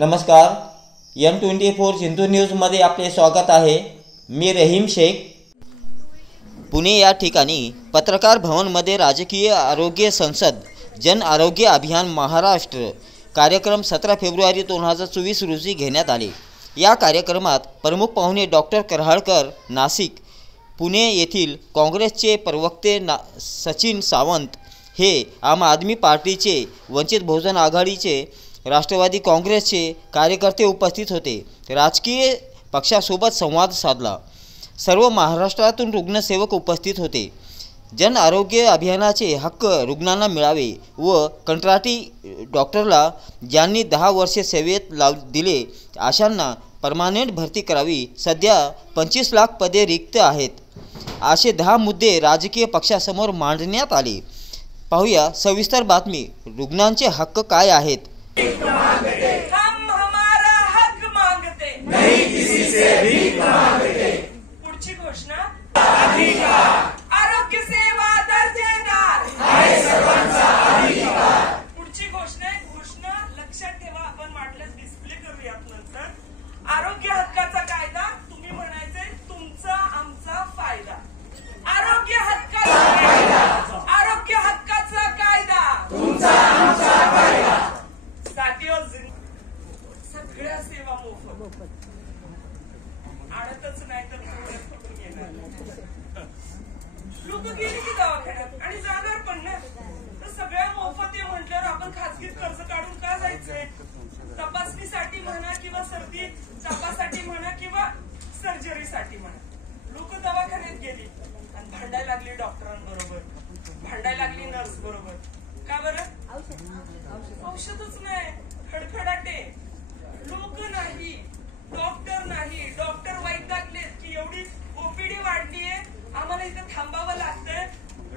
नमस्कार, M24 सिंधू न्यूजमध्ये आपले स्वागत आहे। मी रहीम शेख। पुणे या ठिकाणी पत्रकार भवनमध्ये राजकीय आरोग्य संसद जन आरोग्य अभियान महाराष्ट्र कार्यक्रम 17 फेब्रुवारी 2024 रोजी घेण्यात आले। या कार्यक्रमात प्रमुख पाहुणे डॉक्टर कराळकर नाशिक, पुणे येथील काँग्रेसचे प्रवक्ते सचिन सावंत हे आम आदमी पार्टीचे, वंचित बहुजन आघाडीचे, राष्ट्रवादी काँग्रेसचे कार्यकर्ते उपस्थित होते। राजकीय पक्षासोबत संवाद साधला। सर्व महाराष्ट्रातून रुग्णसेवक उपस्थित होते। जन आरोग्य अभियानाचे हक्क रुग्णांना मिळावे व कंत्राटी डॉक्टरला ज्यांनी 10 वर्षे सेवेत दिले अशांना परमानेंट भरती करावी। सध्या 25 लाख पदे रिक्त आहेत। असे 10 मुद्दे राजकीय पक्षासमोर मांडण्यात आले। पाहूया सविस्तर बातमी। रुग्णांचे हक्क काय आहेत? हम हमारा हक मांगते नहीं किसी से भीख मांगते। पुढची घोषणा अधिकार आरोग्य सेवा दर्जेदार आहे सर्वांचा अधिकार। पुढची घोषणा लक्षात ठेवा, आपण वाटल्यास डिस्प्ले करूयात नंतर। आरोग्य हक्काचा कायदा, तुम्ही म्हणायचे तुमचा आमचा फायदा। आरोग्य हक्काचा कायदा, आरोग्य हक्काचा कायदा, तुमचा आमचा फायदा। सगळ्या सेवा मोफत, आडतच नाही तर थोडून येणार। लोक गेली की दवाखान्यात आणि जाणार पण ना, तर सगळ्या मोफत आहे म्हटल्यावर आपण खासगीत कर्ज काढून का जायचंय? तपासणीसाठी म्हणा किंवा सर्दी तपासाठी म्हणा किंवा सर्जरीसाठी म्हणा, लोक दवाखान्यात गेली आणि भांडायला लागली डॉक्टरांबरोबर, भांडायला लागली नर्स बरोबर। का बरं? औषधच नाही, खडखडाटे, लोक नाही, डॉक्टर नाही। डॉक्टर वैतागलेत की एवढी ओपीडी वाढलीये, आम्हाला इथं थांबावं लागतंय,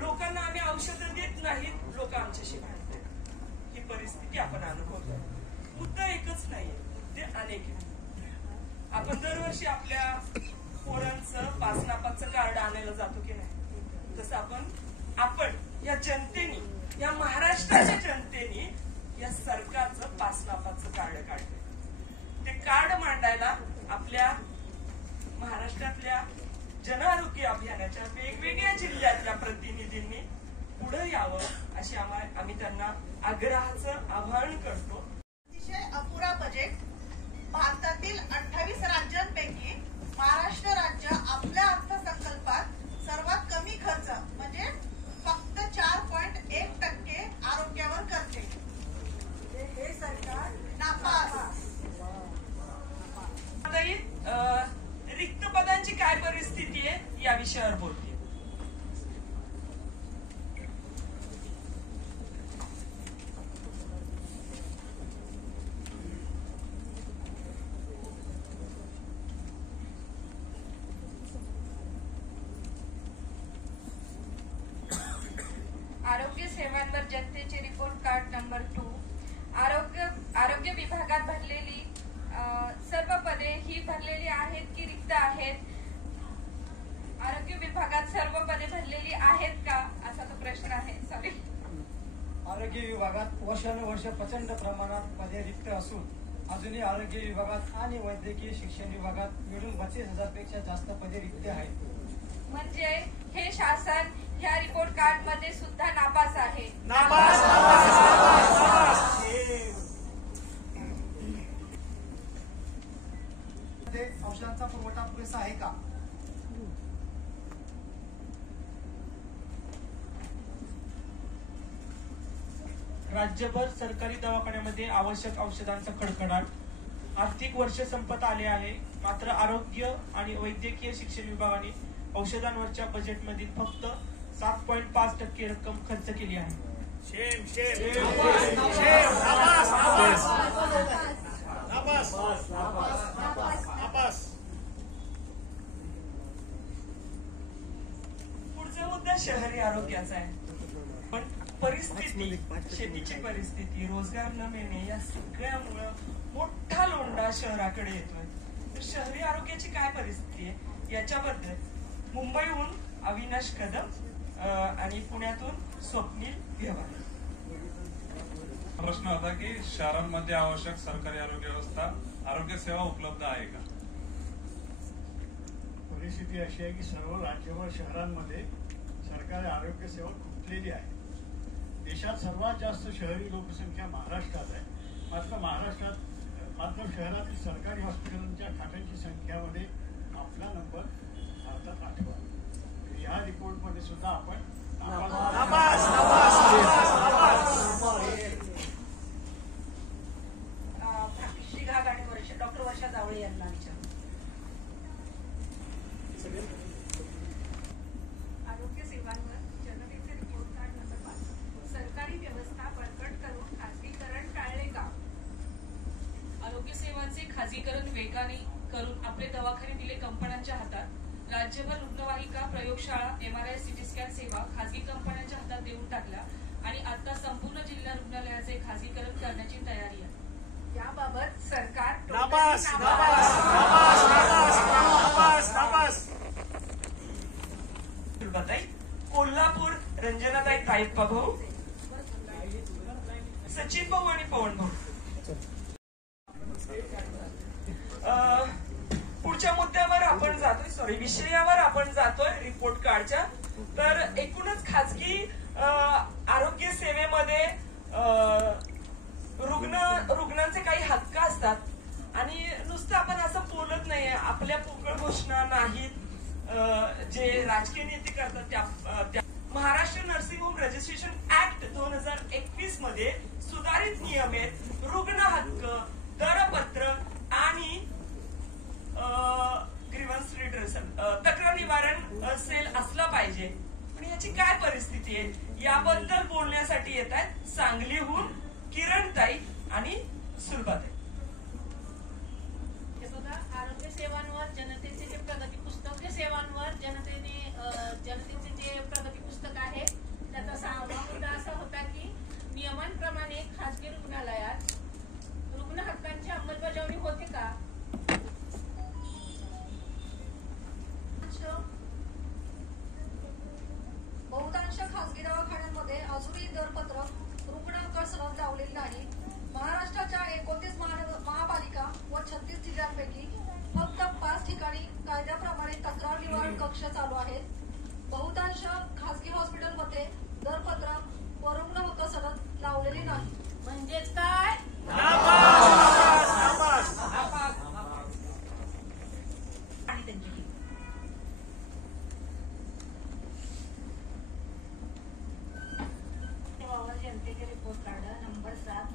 लोकांना आम्ही औषधं देत नाहीत, लोक आमच्याशी भांडतात। ही परिस्थिती आपण अनुभवतोय। मुद्दा एकच नाहीये, ते अनेक आहेत। आपण दरवर्षी आपल्या पोरांचं पासनापाचं कार्ड आणायला जातो की नाही, तसं आपण या जनतेने, या महाराष्ट्राच्या जनतेने या सरकारचं पासनापाचं कार्ड काढलंय। ते कार्ड मांडायला आपल्या महाराष्ट्रातल्या जन आरोग्य अभियानाच्या वेगवेगळ्या जिल्ह्यातल्या प्रतिनिधींनी पुढे यावं अशी आम्ही त्यांना आग्रहाचं आवाहन करतो। अतिशय अपुरा बजेट, भारतातील 28 राज्यांपैकी महाराष्ट्र राज्य आपल्या अर्थसंकल्पात सर्वात कमी खर्च म्हणजे फक्त 4.1% आरोग्यावर करते। हे सरकार नापास। रिक्त पदांची काय परिस्थिती आहे या विषयावर बोलते। आरोग्य सेवांवर जनतेचे रिपोर्ट कार्ड नंबर 2। आरोग्य विभागात भरलेली सर्व पदे ही भरलेली आहेत की रिक्त आहेत? आरोग्य विभागात सर्व पदे भरलेली आहेत का, असा तो प्रश्न आहे। सॉरी, आरोग्य विभागात वर्षानुवर्ष प्रचंड प्रमाणात पदे रिक्त असून अजूनही आरोग्य विभागात आणि वैद्यकीय शिक्षण विभागात मिळून 32,000 पेक्षा जास्त पदे रिक्त आहेत। म्हणजे हे शासन ह्या रिपोर्ट कार्ड मध्ये सुद्धा नापास आहे। औषधांचा पुरवठा पुरेसा आहे का? राज्यभर सरकारी दवाखान्यामध्ये आवश्यक औषधांचा खडखडाट। आर्थिक वर्ष संपत आले आहे, मात्र आरोग्य आणि वैद्यकीय शिक्षण विभागाने औषधांवरच्या बजेटमधील फक्त 7.5% रक्कम खर्च केली आहे। पुढचा मुद्दा शहरी आरोग्याचा आहे। पण परिस्थिती, शेतीची परिस्थिती, रोजगार न मिळणे या सगळ्यामुळे मोठा लोंढा शहराकडे येतोय। तर शहरी आरोग्याची काय परिस्थिती आहे याच्याबद्दल मुंबईहून अविनाश कदम आणि पुण्यातून स्वप्नील घेवार। प्रश्न होता की शहरांमध्ये आवश्यक सरकारी आरोग्य व्यवस्था आरोग्य सेवा उपलब्ध आहे का? परिस्थिती अशी आहे की सर्व राज्यभर शहरांमध्ये सरकारी आरोग्य सेवा खुंटलेली आहे. देशात सर्वात जास्त शहरी लोकसंख्या महाराष्ट्रात आहे. मात्र शहरातील सरकारी हॉस्पिटलांच्या खाटांची संख्यामध्ये आपला नंबर भारतात 8वा. ह्या रिपोर्टमध्ये सुद्धा आपण श्री घाग आणि डॉक्टर वर्षा जावळे यांना विचार. आरोग्य सेवांवर जनतेचे रिपोर्ट कार्ड नंबर 5. सरकारी व्यवस्था बळकट करून खासगीकरण टाळले का? आरोग्य सेवांचे खाजगीकरण वेगाने करून आपले दवाखाने दिले कंपन्यांच्या हातात. राज्यभर रुग्णवाहिका, प्रयोगशाळा, MRI, CT स्कॅन सेवा खासगी कंपन्यांच्या हातात देऊन टाकल्या आणि आता संपूर्ण जिल्हा रुग्णालयाचे खासगीकरण करण्याची तयारी आहे. याबाबत सरकार कोल्हापूर रंजनाताई कायप्पा भाऊ, सचिन भाऊ आणि पवन भाऊ. पुढच्या मुद्द्यावर आपण जातोय, विषयावर आपण जातोय रिपोर्ट कार्डच्या. तर एकूणच खाजगी आरोग्य सेवेमध्ये रुग्णांचे काही हक्क असतात आणि नुसतं आपण असं बोलत नाहीये. आपल्या पोकळ घोषणा नाहीत जे राजकीय नेते करतात त्या. Maharashtra nursing home registration act 2021 मध्ये सुधारित नियम आहेत. रुग्ण हक्क, दरपत्र आणि ग्रीव्हन्स रिड्रेसल, तक्रार निवारण सेल असला पाहिजे. पण याची काय परिस्थिती आहे याबद्दल बोलण्यासाठी येत आहेत सांगलीहून किरणताई आणि सुलभाताई. हे बघा, आरोग्य सेवांवर जनतेचे जे प्रगती पुस्तक, सेवांवर जनतेचे जे प्रगती पुस्तक आहे त्याचा 6वा मुद्दा असा होता की नियमांप्रमाणे खासगी रुग्णालयात रुग्ण हक्कांची अंमलबजावणी होते का? बहुतांश खासगी दवाखान्यांमध्ये अजूनही दरपत्रक रुग्ण हक्क सनद लावलेली नाही. महाराष्ट्राच्या 29 महापालिका व 36 जिल्ह्यांपैकी फक्त 5 ठिकाणी कायद्याप्रमाणे तक्रार निवारण कक्ष चालू आहेत. बहुतांश खासगी हॉस्पिटलमध्ये दरपत्रक व रुग्ण हक्क सनद लावलेली नाही. म्हणजेच काय? आणि त्यांची जनतेचे रिपोर्ट कार्ड नंबर 7.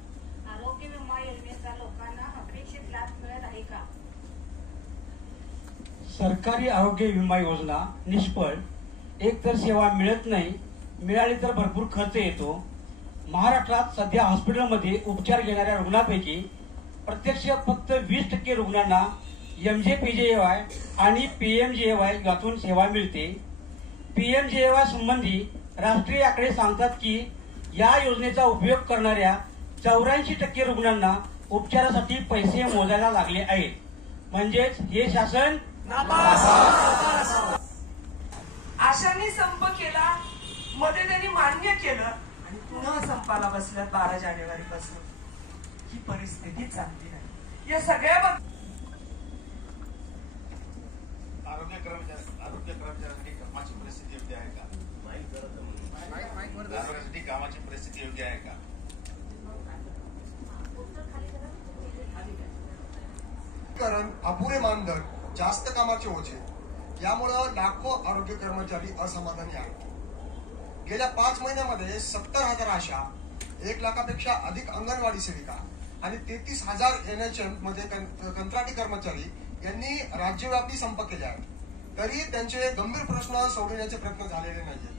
आरोग्य विमा योजनेचा लोकांना अपेक्षित लाभ मिळत आहे का? सरकारी आरोग्य विमा योजना निष्फळ. एक तर सेवा मिळत नाही, मिळाली तर भरपूर खर्च येतो. महाराष्ट्रात सध्या हॉस्पिटलमध्ये उपचार घेणाऱ्या रुग्णांपैकी प्रत्यक्ष फक्त 20% रुग्णांना MJPJY आणि PMJY यातून सेवा मिळते. PMJY संबंधी राष्ट्रीय आकडे सांगतात की या योजनेचा उपयोग करणाऱ्या 84% रुग्णांना उपचारासाठी पैसे मोजायला लागले आहेत. म्हणजेच हे शासन आशांनी संप केला, मध्ये त्यांनी मान्य केलं आणि पुन्हा संपाला बसल्यात 12 जानेवारीपासून. ही परिस्थिती चांगली नाही. या सगळ्या आरोग्य कर्मचाऱ्यांसाठी कामाची परिस्थिती योग्य आहे का? आरोग्यासाठी कामाची परिस्थिती योग्य आहे का? अपुरे मानधन, जास्त कामाचे ओझे यामुळे लाखो आरोग्य कर्मचारी असमाधानी आहेत. गेल्या 5 महिन्यामध्ये 70,000 आशा, 1 लाखापेक्षा अधिक अंगणवाडी सेविका आणि 33,000 NHM मध्ये कंत्राटी कर्मचारी यांनी राज्यव्यापी संप केले आहेत. तरी त्यांचे गंभीर प्रश्न सोडवण्याचे प्रयत्न झालेले नाहीये.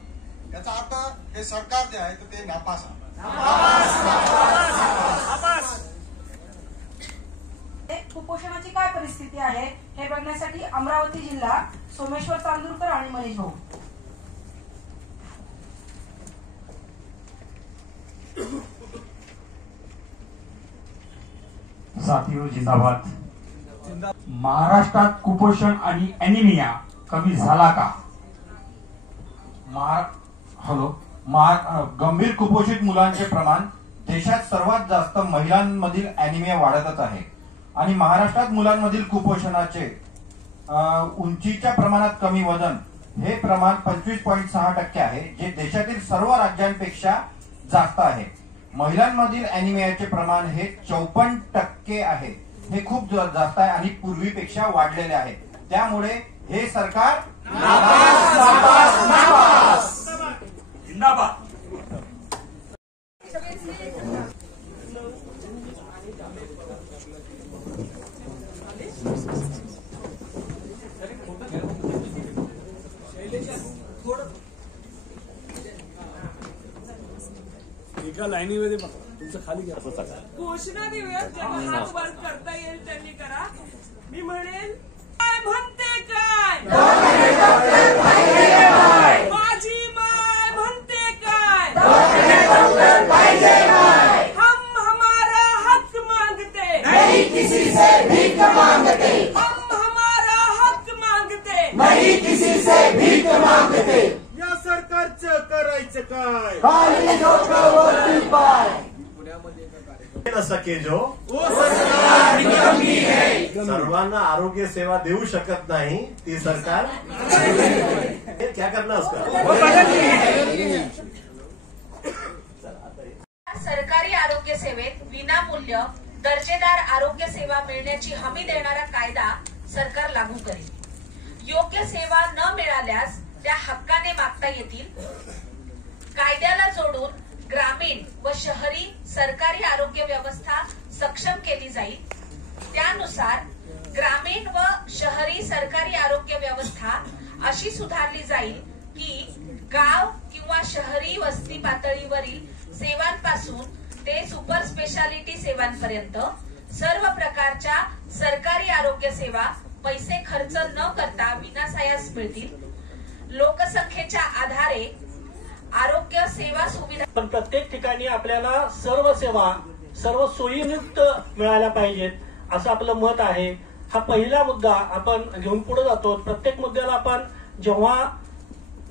याचा अर्थ हे सरकार जे आहे ते नापास आहे. कुपोषणाची काय परिस्थिती आहे हे बघण्यासाठी अमरावती जिल्हा, सोमेश्वर तांदूरकर आणि मनीष भाऊ. साथियो जिंदाबाद. महाराष्ट्रात कुपोषण आणि अॅनिमिया कमी झाला का? गंभीर कुपोषित मुलांचे प्रमाण देशात सर्वात जास्त महिलांमधील अॅनिमिया वाढतच आहे आणि महाराष्ट्रात मुलांमधील कुपोषणाचे उंचीच्या प्रमाणात कमी वजन हे प्रमाण 25.6% आहे, जे देशातील सर्व राज्यांपेक्षा जास्त आहे. महिलांमधील अॅनिमियाचे प्रमाण हे 54% आहे. हे खूप जास्त आहे आणि पूर्वीपेक्षा वाढलेले आहे. त्यामुळे हे सरकार नापास नापास नापास जिंदाबाद. एका लाईनीमध्ये तुमचं खाली घ्या. घोषणा देऊया, ज्यांना हात वर करता येईल त्यांनी करा. मी म्हणेल काय म्हणते काय, माझी माय म्हणते काय, हम हमारा हक मांगते, नहीं किसी से भीख मांगते, हम हमारा हक मांगते, नहीं किसी से भीख मांगते. या सरकारचं करायचं काय, खाली डोकं वरती पाय. न सके जो वो सरकार निकम्मी है. सर्वांना आरोग्य सेवा देऊ शकत नाही ती सरकार क्या करना उसका. सरकारी आरोग्य सेवेत विनामूल्य दर्जेदार आरोग्य सेवा मिळण्याची हमी देणारा कायदा सरकार लागू करेल. योग्य सेवा न मिळाल्यास त्या हक्काने मागता येतील. कायद्याला जोडून ग्रामीण व शहरी सरकारी आरोग्य व्यवस्था सक्षम केली जाईल. त्यानुसार ग्रामीण व शहरी सरकारी आरोग्य व्यवस्था अशी सुधारली जाईल की गाव किंवा शहरी वस्ती पातळीवरील सेवांपासून ते सुपर स्पेशालिटी सेवांपर्यंत सर्व प्रकारच्या सरकारी आरोग्य सेवा पैसे खर्च न करता विनासायास मिळतील. लोकसंख्येच्या आधारे आरोग्य सेवा सुविधा. पण प्रत्येक ठिकाणी आपल्याला सर्व सेवा सर्व सोयीयुक्त मिळायला पाहिजेत असं आपलं मत आहे. हा पहिला मुद्दा आपण घेऊन पुढे जातो. प्रत्येक मुद्द्याला आपण जेव्हा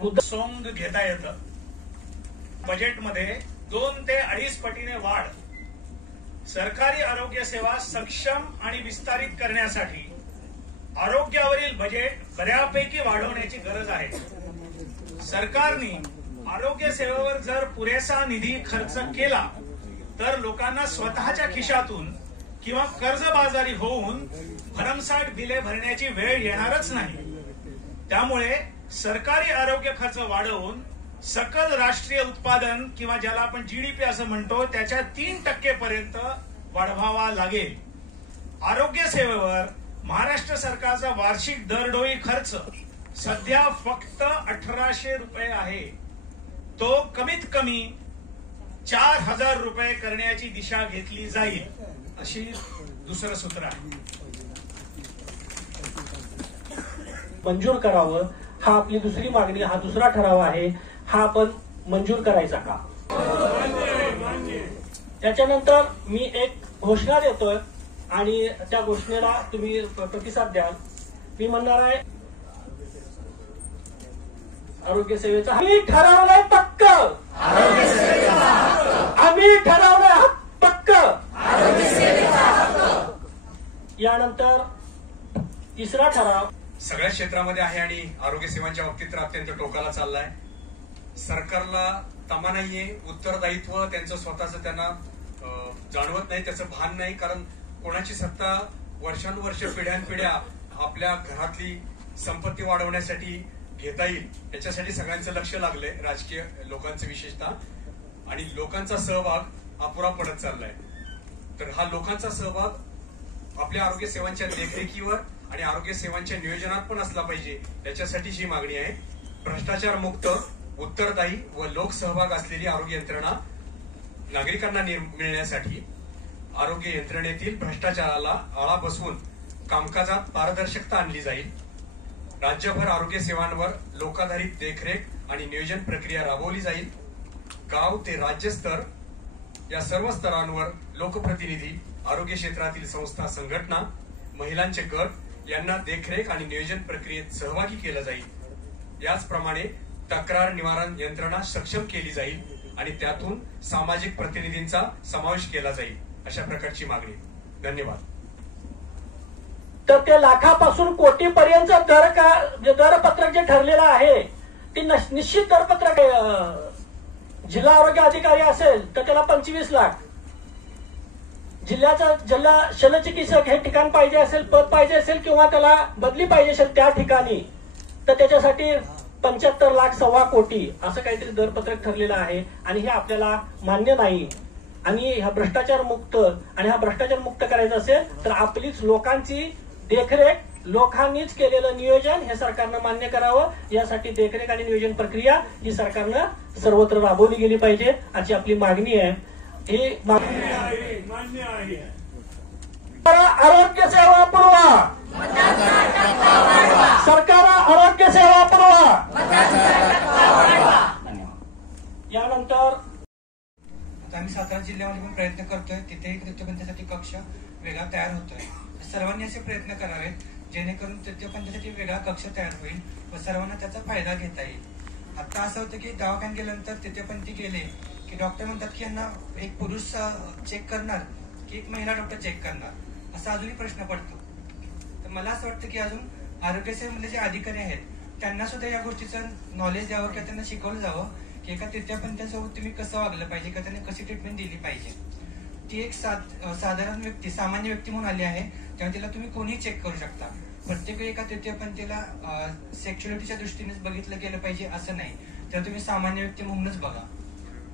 मुद्दा सोंग घेता येतं. बजेटमध्ये 2 ते 2.5 पटीने वाढ. सरकारी आरोग्य सेवा सक्षम आणि विस्तारित करण्यासाठी आरोग्यावरील बजेट बऱ्यापैकी वाढवण्याची गरज आहे. सरकारने आरोग्य सेवेवर जर पुरेसा निधी खर्च केला तर लोकांना स्वतःच्या खिशातून किंवा कर्जबाजारी होऊन भरमसाठ बिले भरण्याची वेळ येणारच नाही. त्यामुळे सरकारी आरोग्य खर्च वाढवून सकल राष्ट्रीय उत्पादन किंवा ज्याला आपण जीडीपी असं म्हणतो त्याच्या 3% पर्यंत वाढवावा लागेल. आरोग्य सेवेवर महाराष्ट्र सरकारचा वार्षिक दरडोई खर्च सध्या फक्त 1800 रुपये आहे. तो कमीत कमी 4000 रुपये करण्याची दिशा घेतली जाईल अशी दुसरं सूत्र आहे. मंजूर करावं हा आपली दुसरी मागणी. हा दुसरा ठराव आहे. हा आपण मंजूर करायचा का. त्याच्यानंतर मी एक घोषणा देतोय आणि त्या घोषणेला तुम्ही प्रतिसाद द्याल. मी म्हणणार आहे आरोग्य सेवेचा आम्ही ठरवलंय पक्क, आम्ही ठरवलंय पक्क. यानंतर तिसरा ठराव सगळ्या क्षेत्रामध्ये आहे आणि आरोग्य सेवांच्या बाबतीत तर अत्यंत टोकाला चाललाय. सरकारला तमा नाहीये, उत्तरदायित्व त्यांचं स्वतःच त्यांना जाणवत नाही, त्याचं भान नाही. कारण कोणाची सत्ता वर्षानुवर्ष पिढ्यानपिढ्या आपल्या घरातली संपत्ती वाढवण्यासाठी घेता येईल याच्यासाठी सगळ्यांचं लक्ष लागलंय, राजकीय लोकांचं विशेषतः. आणि लोकांचा सहभाग अपुरा पडत चाललाय. तर हा लोकांचा सहभाग आपल्या आरोग्य सेवांच्या देखरेखीवर आणि आरोग्य सेवांच्या नियोजनात पण असला पाहिजे. त्याच्यासाठीच ही मागणी आहे. भ्रष्टाचार मुक्त, उत्तरदायी व लोकसहभाग असलेली आरोग्य यंत्रणा नागरिकांना मिळण्यासाठी आरोग्य यंत्रणेतील भ्रष्टाचाराला आळा बसवून कामकाजात पारदर्शकता आणली जाईल. राज्यभर आरोग्य सेवांवर लोकाधारित देखरेख आणि नियोजन प्रक्रिया राबवली जाईल. गाव ते राज्यस्तर या सर्व स्तरांवर लोकप्रतिनिधी, आरोग्य क्षेत्रातील संस्था, संघटना, महिलांचे गट यांना देखरेख आणि नियोजन प्रक्रियेत सहभागी केलं जाईल. याचप्रमाणे तक्रार निवारण यंत्रणा सक्षम केली जाईल आणि त्यातून सामाजिक प्रतिनिधींचा समावेश केला जाईल अशा प्रकारची मागणी. धन्यवाद. तर ते लाखापासून कोटीपर्यंत दरपत्रक जे ठरलेलं आहे ते निश्चित दरपत्रक आहे. जिल्हा आरोग्य अधिकारी असेल तर त्याला 25 लाख, जिल्हा शल्यचिकित्सक हे ठिकाण पाहिजे असेल, पद पाहिजे असेल किंवा त्याला बदली पाहिजे असेल त्या ठिकाणी तर त्याच्यासाठी 75 लाख, 1.25 कोटी असं काहीतरी दरपत्रक ठरलेलं आहे. आणि हे आपल्याला मान्य नाही. आणि हा भ्रष्टाचार मुक्त करायचा असेल तर आपलीच लोकांची देखरेख, लोकांनीच केलेलं नियोजन हे सरकारनं मान्य करावं. यासाठी देखरेख आणि नियोजन प्रक्रिया ही सरकारनं सर्वत्र राबवली गेली पाहिजे अशी आपली मागणी आहे. ही मान्य आहे. आरोग्य सेवा पुरवा, सरकार आरोग्य सेवा पुरवा. यानंतर आम्ही सातारा जिल्ह्यामध्ये पण प्रयत्न करतोय. तिथेही तृतीयपंथीसाठी कक्ष वेगळा तयार होतोय. सर्वांनी असे प्रयत्न करावेत जेणेकरून तृतीयपंथीसाठी वेगळा कक्ष तयार होईल व सर्वांना त्याचा फायदा घेता येईल. आता असं होतं की दवाखान्यात गेल्यानंतर तृतीयपंथी गेले की डॉक्टर म्हणतात की यांना एक पुरुष चेक करणार की एक महिला डॉक्टर चेक करणार, असा अजूनही प्रश्न पडतो. तर मला असं वाटतं की अजून आरोग्य सेवेमधले जे अधिकारी आहेत त्यांना सुद्धा या गोष्टीचं नॉलेज द्यावं किंवा त्यांना शिकवलं जावं की एका तृतीयपंथीसोबत तुम्ही कसं वागलं पाहिजे किंवा त्यांनी कशी ट्रीटमेंट दिली पाहिजे. ती एक साधारण व्यक्ती, सामान्य व्यक्ती म्हणून आली आहे तेव्हा तिला तुम्ही कोणीही चेक करू शकता. प्रत्येक वेळी एका तृतीयपंथीला सेक्शुअलिटीच्या दृष्टीने बघितलं गेलं पाहिजे असं नाही, तर तुम्ही सामान्य व्यक्ती म्हणूनच बघा.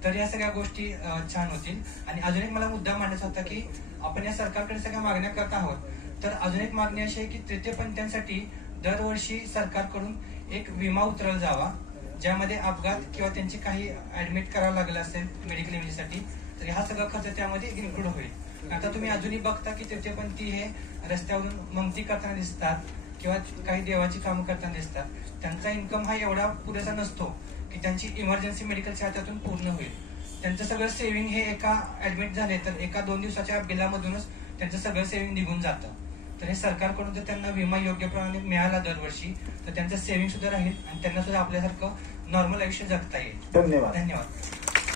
तर या सगळ्या गोष्टी छान होतील. आणि अजून एक मला मुद्दा मांडायचा होता की आपण या सरकारकडे सगळ्या मागण्या करत आहोत, तर अजून एक मागणी अशी आहे की तृतीयपंथींसाठी दरवर्षी सरकारकडून एक विमा उतरवला जावा ज्यामध्ये अपघात किंवा त्यांची काही ऍडमिट करावं लागलं असेल मेडिकल इमेजसाठी तर हा सगळा खर्च त्यामध्ये इन्क्लूड होईल. आता तुम्ही अजूनही बघता की तृतीयपंथी हे रस्त्यावरून मंगती करताना दिसतात किंवा काही देवाची कामं करताना दिसतात. त्यांचा इन्कम हा एवढा पुरेसा नसतो की त्यांची इमर्जन्सी मेडिकल सेवा त्यातून पूर्ण होईल. त्यांचं सगळं सेव्हिंग हे एका ऍडमिट झाले तर 1-2 दिवसाच्या बिलामधूनच त्यांचं सगळं सेव्हिंग निघून जातं. तर हे सरकारकडून जर त्यांना विमा योग्य प्रमाणे मिळाला दरवर्षी तर त्यांचं सेव्हिंग सुद्धा राहील आणि त्यांना सुद्धा आपल्यासारखं नॉर्मल आयुष्य जगता येईल. धन्यवाद.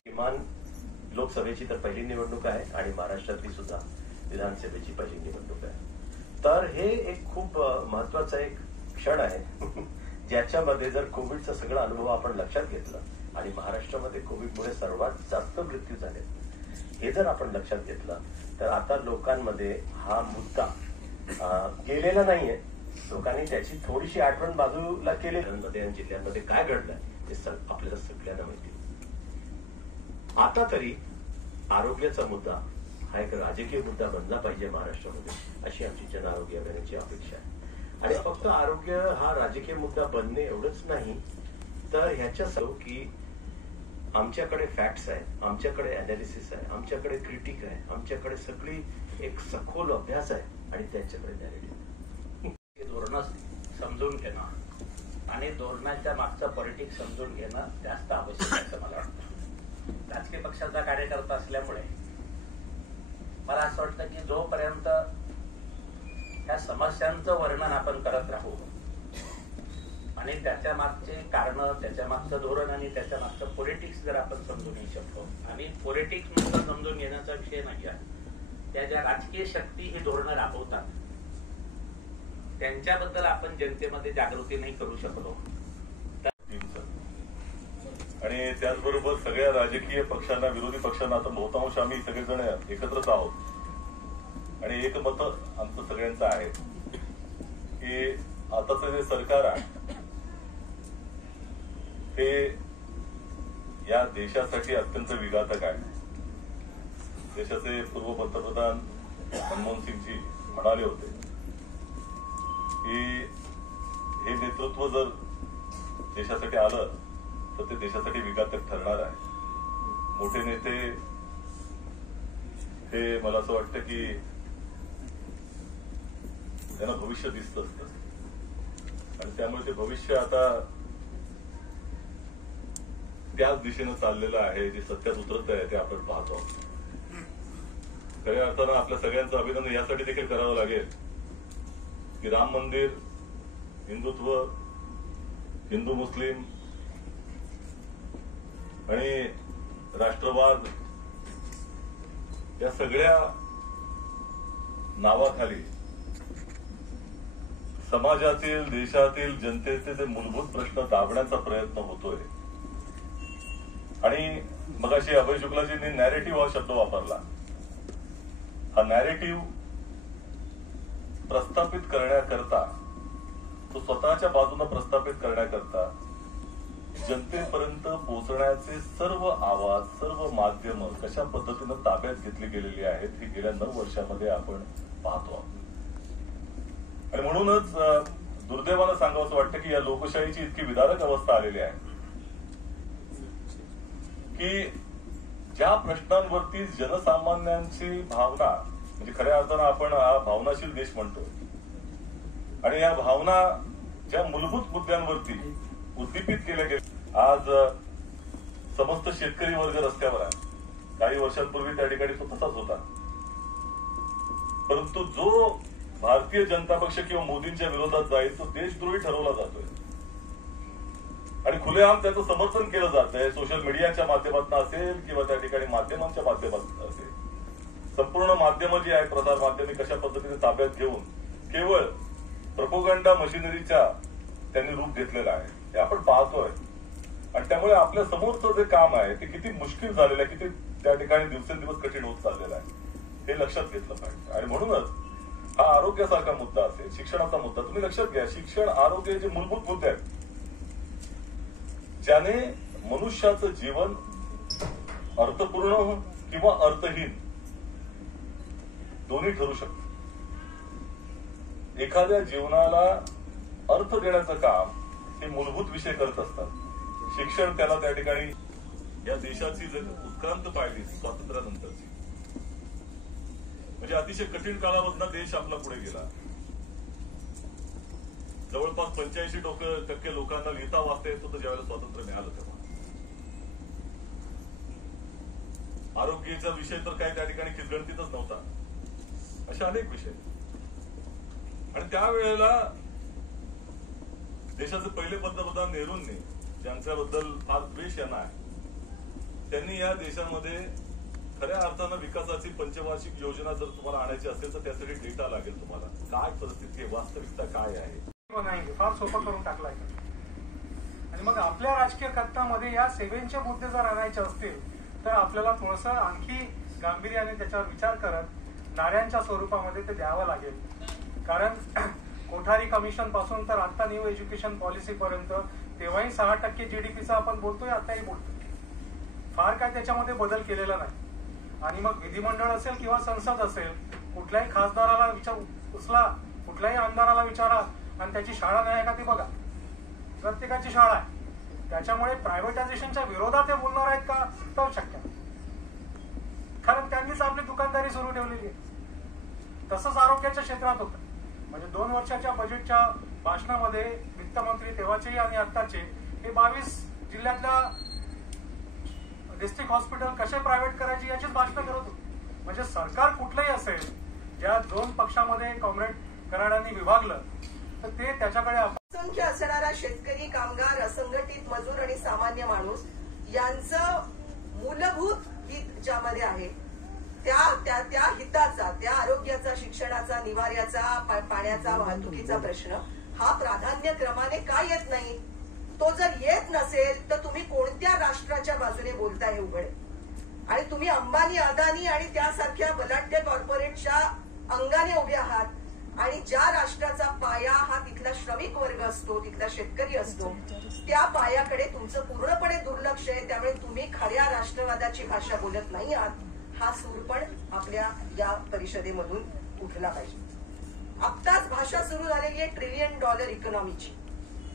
किमान लोकसभेची तर पहिली निवडणूक आहे आणि महाराष्ट्रातली सुद्धा विधानसभेची पहिली निवडणूक आहे. तर हे एक खूप महत्वाचा एक क्षण आहे ज्याच्यामध्ये जर कोविडचा सगळा अनुभव आपण लक्षात घेतला आणि महाराष्ट्रामध्ये कोविडमुळे सर्वात जास्त मृत्यू झाले हे जर आपण लक्षात घेतलं तर आता लोकांमध्ये हा मुद्दा गेलेला नाहीये. लोकांनी त्याची थोडीशी आठवण बाजूला केली. जिल्ह्यांमध्ये काय घडलंय हे आपल्याला सगळ्यांना माहिती. आता तरी आरोग्याचा मुद्दा हा एक राजकीय मुद्दा बनला पाहिजे महाराष्ट्रामध्ये अशी आमची जन आरोग्य अभियानाची अपेक्षा आहे. आणि फक्त आरोग्य हा राजकीय मुद्दा बनणे एवढंच नाही तर ह्याच्यासह की आमच्याकडे फॅक्ट्स आहे, आमच्याकडे अनालिसिस आहे, आमच्याकडे क्रिटिक आहे, आमच्याकडे सगळी एक सखोल अभ्यास आहे आणि त्यांच्याकडे नॅरेटिव्ह. धोरण समजून घेणं आणि धोरणाच्या मागचं पॉलिटिक्स समजून घेणं जास्त आवश्यक आहे असं मला वाटतं. राजकीय पक्षाचा कार्यकर्ता असल्यामुळे मला असं वाटतं की जोपर्यंत त्या समस्यांचं वर्णन आपण करत राहू आणि त्याच्या मागचे कारण, त्याच्या मागचं धोरण आणि त्याच्या मागचं पॉलिटिक्स जर आपण समजून घेऊ शकतो आणि पॉलिटिक्स नुसतं समजून घेण्याचा विषय नाही आहे, त्या ज्या राजकीय शक्ती ही धोरणं राबवतात त्यांच्याबद्दल आपण जनतेमध्ये जागृती नाही करू शकलो. आणि त्याचबरोबर सगळ्या राजकीय पक्षांना, विरोधी पक्षांना आता बहुतांश आम्ही सगळेजण एकत्रच आहोत आणि एक मत आमचं सगळ्यांचं आहे की आताचं जे सरकार आहे ते या देशासाठी अत्यंत विघातक आहे. देशाचे पूर्व पंतप्रधान मनमोहन सिंगजी म्हणाले होते की हे नेतृत्व जर देशासाठी आलं तर ते देशासाठी विघातक ठरणार आहे. मोठे नेते हे मला असं वाटतं की त्यांना भविष्य दिसत असतं आणि त्यामुळे ते भविष्य आता त्याच दिशेनं चाललेलं आहे जे सत्यात उतरत आहे ते आपण पाहतो. खऱ्या अर्थानं आपल्या सगळ्यांचं अभिनंदन यासाठी देखील करावं लागेल की राम मंदिर, हिंदुत्व, हिंदू मुस्लिम आणि राष्ट्रवाद या सगळ्या नावाखाली समाजातील, देशातील जनतेचे जे मूलभूत प्रश्न दाबण्याचा प्रयत्न होतोय. आणि मगाशी अभय शुक्लाजींनी नॅरेटिव्ह हा शब्द वापरला. हा नॅरेटिव्ह प्रस्थापित करण्याकरता, तो स्वतःच्या बाजूने प्रस्थापित करण्याकरता जनतेपर्यंत पोहोचण्याचे सर्व आवाज, सर्व माध्यम कशा पद्धतीनं ताब्यात घेतली गेलेली आहेत हे गेल्या 9 वर्षांमध्ये आपण पाहतो आहोत. आणि म्हणूनच दुर्दैवानं सांगावंसं वाटतं की या लोकशाहीची इतकी विदारक अवस्था आलेली आहे की ज्या प्रश्नांवरती जनसामान्यांची भावना, म्हणजे खऱ्या अर्थानं आपण हा भावनाशील देश म्हणतो, आणि या भावना ज्या मूलभूत मुद्द्यांवरती उद्दीपित केल्या गेल्या, आज समस्त शेतकरी वर्ग रस्त्यावर आहे. काही वर्षांपूर्वी त्या ठिकाणी तो तसाच होता. परंतु जो भारतीय जनता पक्ष किंवा मोदींच्या विरोधात जाईल तो देशद्रोही ठरवला जातोय आणि खुलेआम त्याचं समर्थन केलं जात आहे. सोशल मीडियाच्या माध्यमातून असेल किंवा त्या ठिकाणी माध्यमांच्या माध्यमातून असेल, संपूर्ण माध्यमं जी आहेत, प्रसार माध्यमे कशा पद्धतीने ताब्यात घेऊन केवळ प्रोपोगंडा मशिनरीच्या त्यांनी रूप घेतलेलं आहे हे आपण पाहतोय. आणि त्यामुळे आपल्या समोरचं जे काम आहे ते किती मुश्किल झालेलं आहे, किती त्या ठिकाणी दिवसेंदिवस कठीण होत चाललेलं आहे हे लक्षात घेतलं पाहिजे. आणि म्हणूनच हा आरोग्यासारखा मुद्दा असेल, शिक्षणाचा मुद्दा, तुम्ही लक्षात घ्या, शिक्षण, आरोग्य जे मूलभूत मुद्दे आहेत ज्याने मनुष्याचं जीवन अर्थपूर्ण किंवा अर्थहीन दोन्ही ठरू शकतं. एखाद्या जीवनाला अर्थ देण्याचं काम हे मूलभूत विषय करत असतात. शिक्षण त्याला त्या ठिकाणी या देशाची उत्क्रांत पाहिली स्वातंत्र्यानंतरची, म्हणजे अतिशय कठीण कालावधीत देश आपला पुढे गेला. जवळपास 85% लोकांना लिहिता वाचता येत होतं ज्यावेळेला स्वातंत्र्य मिळालं तेव्हा. आरोग्याचा विषय तर काय त्या ठिकाणी खिचगणतीतच नव्हता. असे अनेक विषय. आणि त्यावेळेला देशाचे पहिले पंतप्रधान नेहरूंनी, ज्यांच्याबद्दल फार द्वेष यांना आहे, त्यांनी या देशामध्ये खऱ्या अर्थानं विकासाची पंचवार्षिक योजना जर तुम्हाला आणायची असेल तर त्यासाठी डेटा लागेल. तुम्हाला काय परिस्थिती आहे, वास्तविकता काय आहे, फार सोपं करून टाकलाय. आणि मग आपल्या राजकीय कथामध्ये या सेवेचे मुद्दे जर आणायचे असतील तर आपल्याला थोडंसं आणखी गांभीर्याने त्याच्यावर विचार करत नाऱ्यांच्या स्वरूपामध्ये ते द्यावं लागेल. कारण कोठारी कमिशन पासून तर आता न्यू एज्युकेशन पॉलिसी पर्यंत तेव्हाही 6% GDPचा आपण बोलतोय, आताही बोलतोय. फार काय त्याच्यामध्ये बदल केलेला नाही. आणि मग विधिमंडळ असेल किंवा संसद असेल, कुठल्याही खासदाराला उचला, कुठल्याही आमदाराला विचारा आणि त्याची शाळा नाही का ती बघा. प्रत्येकाची शाळा आहे. त्याच्यामुळे प्रायव्हेटायझेशनच्या विरोधात ते बोलणार आहेत का तर शक्य नाही. कारण त्यांनीच आपली दुकानदारी सुरू ठेवलेली आहे. तसंच आरोग्याच्या क्षेत्रात होतं. म्हणजे 2 वर्षाच्या बजेटच्या भाषणामध्ये वित्तमंत्री तेव्हाचे आणि आत्ताचे हे 22 जिल्ह्यातल्या डिस्ट्रिक्ट हॉस्पिटल कसे प्रायव्हेट करायचे याचीच भाषणं करत होते. म्हणजे सरकार कुठलंही असेल, ज्या 2 पक्षामध्ये कॉम्रेड कराडांनी विभागलं तर ते त्याच्याकडे असंख्य असणारा शेतकरी, कामगार, असंघटित मजूर आणि सामान्य माणूस यांचं मूलभूत हित ज्यामध्ये आहे त्या हिताचा, त्या आरोग्याचा, शिक्षणाचा, निवाऱ्याचा, पाण्याचा, वाहतुकीचा प्रश्न हा प्राधान्यक्रमाने का येत नाही? तो जर येत नसेल तर तुम्ही कोणत्या राष्ट्राच्या बाजूने बोलताय हे उघड. आणि तुम्ही अंबानी, अदानी आणि त्यासारख्या बलाढ्य कॉर्पोरेटच्या अंगाने उभे आहात. आणि ज्या राष्ट्राचा पाया हा तिथला श्रमिक वर्ग असतो, तिथला शेतकरी असतो, त्या पायाकडे तुमचं पूर्णपणे दुर्लक्ष आहे. त्यामुळे तुम्ही खऱ्या राष्ट्रवादाची भाषा बोलत नाही आहात. हा सूर पण आपल्या या परिषदेमधून उठला पाहिजे. आत्ताच भाषा सुरू झालेली आहे $1 ट्रिलियन इकॉनॉमीची.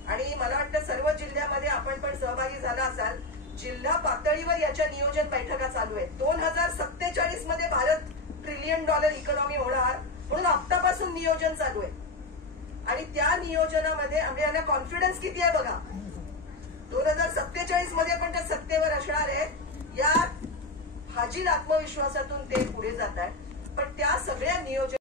आणि मला वाटतं सर्व जिल्ह्यामध्ये आपण पण सहभागी झाला असाल. जिल्हा पातळीवर याच्या नियोजन बैठका चालू आहेत. 2047 मध्ये भारत $1 ट्रिलियन इकॉनॉमी होणार म्हणून आत्तापासून नियोजन चालू आहे. आणि त्या नियोजनामध्ये आम्हाला कॉन्फिडन्स किती आहे बघा. 2047 मध्ये पण त्या सत्तेवर असणार आहे. या फाजील आत्मविश्वासातून ते पुढे जात आहे. पण त्या सगळ्या नियोजन